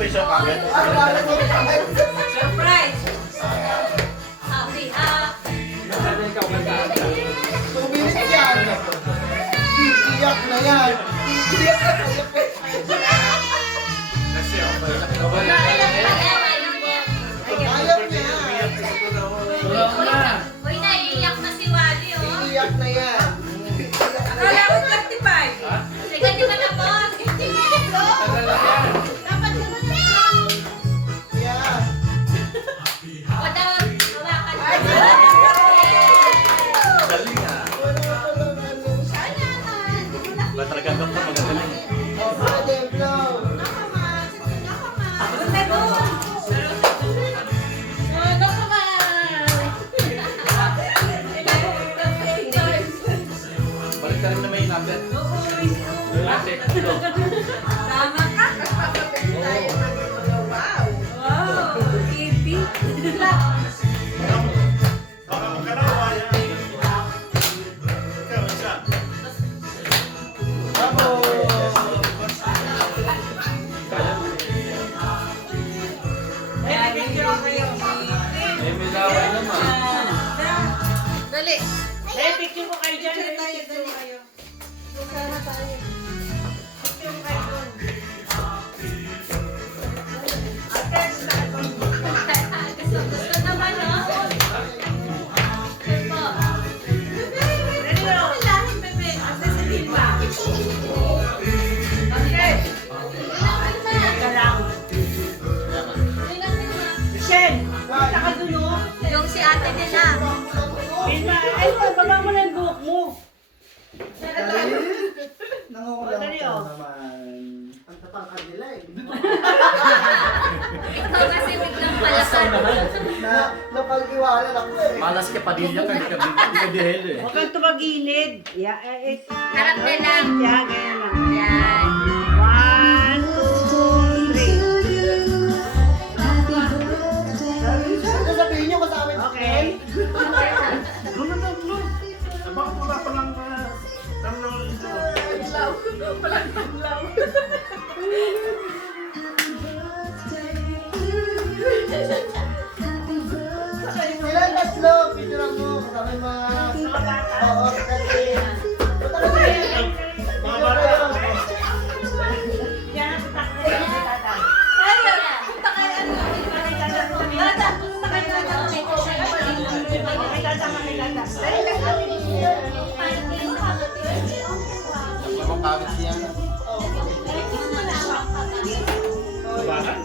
peso kagad. Surprise! Happy, happy. 2 minutes yan. Iiyak na yan. Iiyak na yan. Ayaw niya. Uy, naiiyak na si Wally, oh. Iiyak na yan. Akala ko 35. Sige, di ba na, boss? Dapat ka na lang. Yeah. O, daw, hawakan mo. Galing ah. Ba talaga ka pa magagaling. Oh, brother, blow. Balik ka rin na may number. Tama ka. Wow, baby. Baka magkarawa yan. Ikaw, isa. Bravo. May milaway naman. Dali. Eh, picture mo kayo dyan. Picture mo kayo. Sana tayo. Picture mo kayo doon. Gusto naman, no? Sure po. Ready na? Lahat, bebe. Asa sa Dilma? Okay. Teka lang. Michelle, punta ka doon, oh. Yung si ate nila. Dilma, ay, baba mo na yung buhok mo. Nangungulang Dali, ka oh. naman. Ang tatangkad nila eh. Ikaw kasi biglang palasan. Napag-iwanan ako eh. Malas ka padilya ka, hindi ka dihel eh. Huwag kang tumagilid. Harap ka lang. Yan, ganyan lang. Yan. 1, 2, 3. Ano sabihin niyo kasama yung Okay. Baka wala pa lang tamlaw ito. Ilan tatlo? Picture mo. Kasama yung mga... Oo, kasi... Punta ka na yan. Mga bata. Yan ang putak na yan. Tatay. Punta kayo ano. Bata, punta kayo ano. Okay, tatama kay tata. Ang kawit siya. Bahan?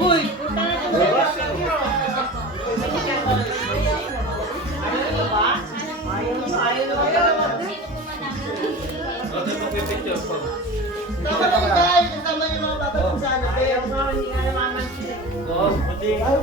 Uy, punta na ito. Ayaw nyo ba? Ayaw nyo, ayaw nyo. Ano magpipicture po? Kasama yung guys. Kasama yung mga bata kung saan. Ayaw nyo, hindi nga namamansin. Oo, puti. Ay,